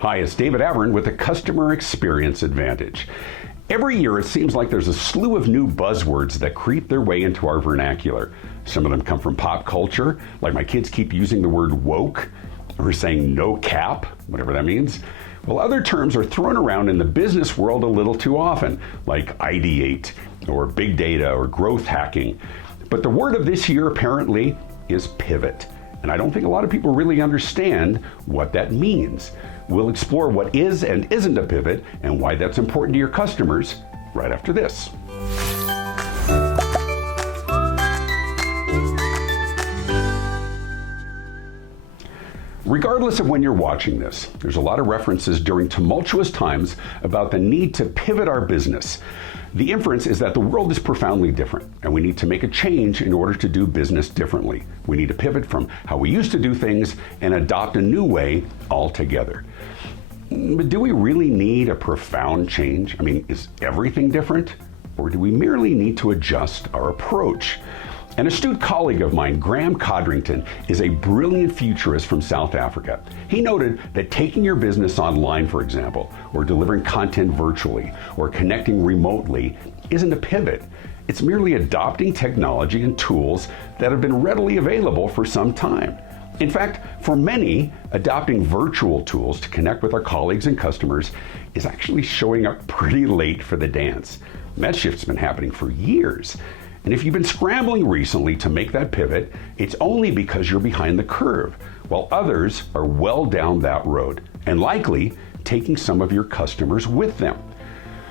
Hi, it's David Avrin with the Customer Experience Advantage. Every year it seems like there's a slew of new buzzwords that creep their way into our vernacular. Some of them come from pop culture, like my kids keep using the word woke, or saying no cap, whatever that means. Well, other terms are thrown around in the business world a little too often, like ideate, or big data, or growth hacking. But the word of this year apparently is pivot. And I don't think a lot of people really understand what that means. We'll explore what is and isn't a pivot and why that's important to your customers right after this. Regardless of when you're watching this, there's a lot of references during tumultuous times about the need to pivot our business. The inference is that the world is profoundly different, and we need to make a change in order to do business differently. We need to pivot from how we used to do things and adopt a new way altogether. But do we really need a profound change? I mean, is everything different? Or do we merely need to adjust our approach? An astute colleague of mine, Graham Codrington, is a brilliant futurist from South Africa. He noted that taking your business online, for example, or delivering content virtually, or connecting remotely, isn't a pivot. It's merely adopting technology and tools that have been readily available for some time. In fact, for many, adopting virtual tools to connect with our colleagues and customers is actually showing up pretty late for the dance. And that shift's been happening for years. And if you've been scrambling recently to make that pivot, it's only because you're behind the curve, while others are well down that road, and likely taking some of your customers with them.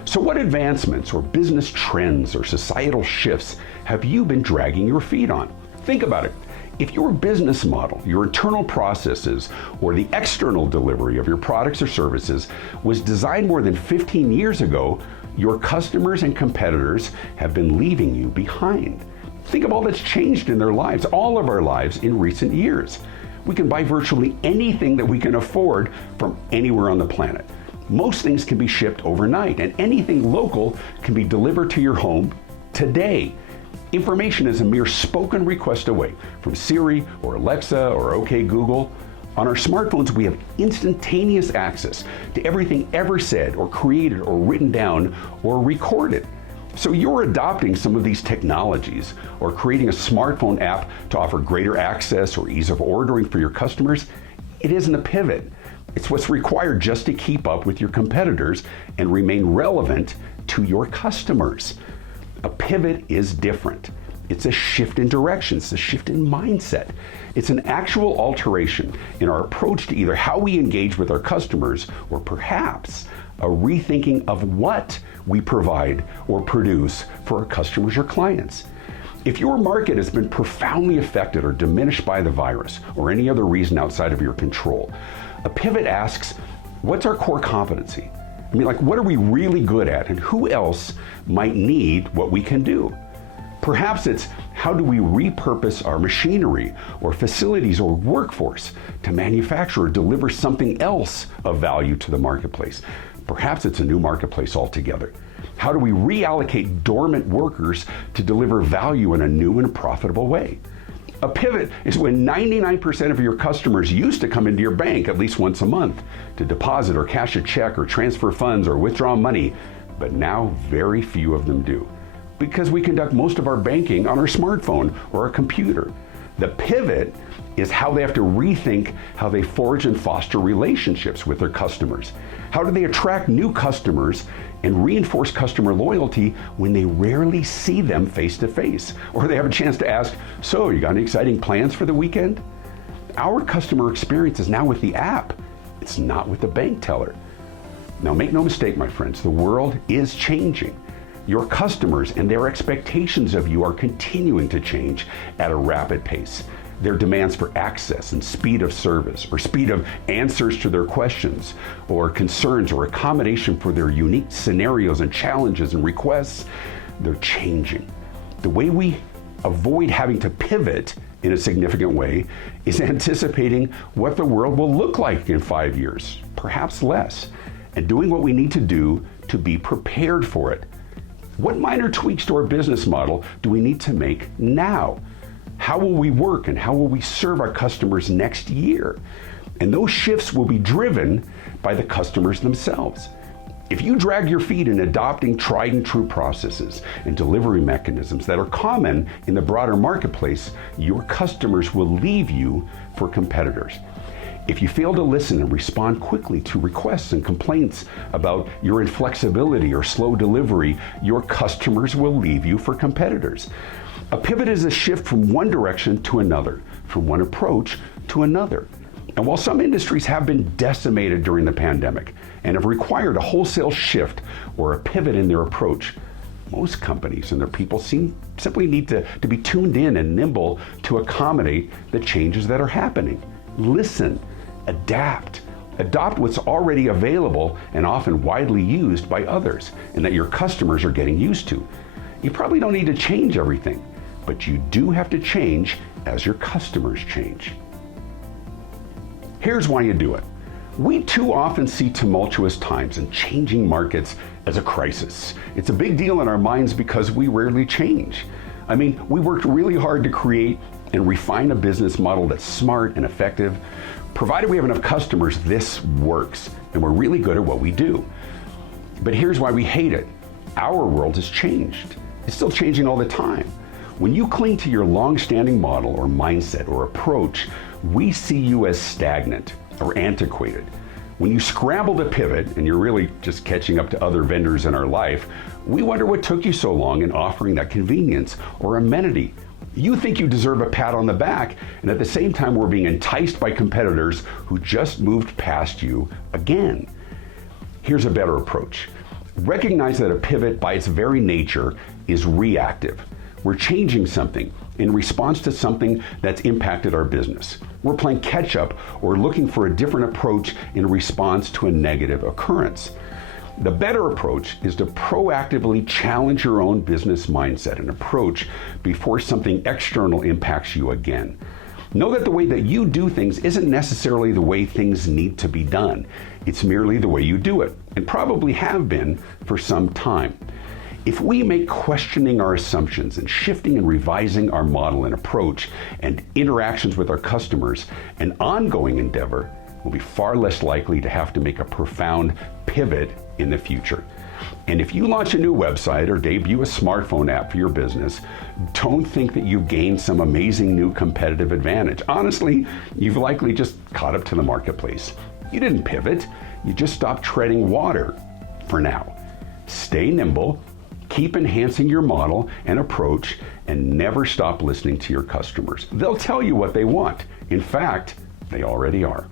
So what advancements or business trends or societal shifts have you been dragging your feet on? Think about it. If your business model, your internal processes, or the external delivery of your products or services was designed more than 15 years ago, your customers and competitors have been leaving you behind. Think of all that's changed in their lives, all of our lives in recent years. We can buy virtually anything that we can afford from anywhere on the planet. Most things can be shipped overnight, and anything local can be delivered to your home today. Information is a mere spoken request away from Siri or Alexa or OK Google. On our smartphones, we have instantaneous access to everything ever said or created or written down or recorded. So you're adopting some of these technologies or creating a smartphone app to offer greater access or ease of ordering for your customers. It isn't a pivot. It's what's required just to keep up with your competitors and remain relevant to your customers. A pivot is different. It's a shift in direction. It's a shift in mindset. It's an actual alteration in our approach to either how we engage with our customers or perhaps a rethinking of what we provide or produce for our customers or clients. If your market has been profoundly affected or diminished by the virus or any other reason outside of your control, a pivot asks, what's our core competency? I mean, like, what are we really good at, and who else might need what we can do? Perhaps it's how do we repurpose our machinery or facilities or workforce to manufacture or deliver something else of value to the marketplace? Perhaps it's a new marketplace altogether. How do we reallocate dormant workers to deliver value in a new and profitable way? A pivot is when 99% of your customers used to come into your bank at least once a month to deposit or cash a check or transfer funds or withdraw money, but now very few of them do, because we conduct most of our banking on our smartphone or our computer. The pivot is how they have to rethink how they forge and foster relationships with their customers. How do they attract new customers and reinforce customer loyalty when they rarely see them face to face, or they have a chance to ask, so you got any exciting plans for the weekend? Our customer experience is now with the app. It's not with the bank teller. Now make no mistake, my friends, the world is changing. Your customers and their expectations of you are continuing to change at a rapid pace. Their demands for access and speed of service, or speed of answers to their questions, or concerns or accommodation for their unique scenarios and challenges and requests, they're changing. The way we avoid having to pivot in a significant way is anticipating what the world will look like in 5 years, perhaps less, and doing what we need to do to be prepared for it. What minor tweaks to our business model do we need to make now? How will we work and how will we serve our customers next year? And those shifts will be driven by the customers themselves. If you drag your feet in adopting tried and true processes and delivery mechanisms that are common in the broader marketplace, your customers will leave you for competitors. If you fail to listen and respond quickly to requests and complaints about your inflexibility or slow delivery, your customers will leave you for competitors. A pivot is a shift from one direction to another, from one approach to another. And while some industries have been decimated during the pandemic and have required a wholesale shift or a pivot in their approach, most companies and their people simply need to be tuned in and nimble to accommodate the changes that are happening. Listen, adapt, adopt what's already available and often widely used by others and that your customers are getting used to. You probably don't need to change everything, but you do have to change as your customers change. Here's why you do it. We too often see tumultuous times and changing markets as a crisis. It's a big deal in our minds because we rarely change. I mean, we worked really hard to create and refine a business model that's smart and effective. Provided we have enough customers, this works, and we're really good at what we do. But here's why we hate it. Our world has changed. It's still changing all the time. When you cling to your long-standing model or mindset or approach, we see you as stagnant or antiquated. When you scramble to pivot and you're really just catching up to other vendors in our life, we wonder what took you so long in offering that convenience or amenity. You think you deserve a pat on the back, and at the same time we're being enticed by competitors who just moved past you again. Here's a better approach. Recognize that a pivot by its very nature is reactive. We're changing something in response to something that's impacted our business. We're playing catch up or looking for a different approach in response to a negative occurrence. The better approach is to proactively challenge your own business mindset and approach before something external impacts you again. Know that the way that you do things isn't necessarily the way things need to be done. It's merely the way you do it, and probably have been for some time. If we make questioning our assumptions and shifting and revising our model and approach and interactions with our customers an ongoing endeavor, we'll be far less likely to have to make a profound pivot in the future. And if you launch a new website or debut a smartphone app for your business, don't think that you gained some amazing new competitive advantage. Honestly, you've likely just caught up to the marketplace. You didn't pivot, you just stopped treading water for now. Stay nimble, keep enhancing your model and approach, and never stop listening to your customers. They'll tell you what they want. In fact, they already are.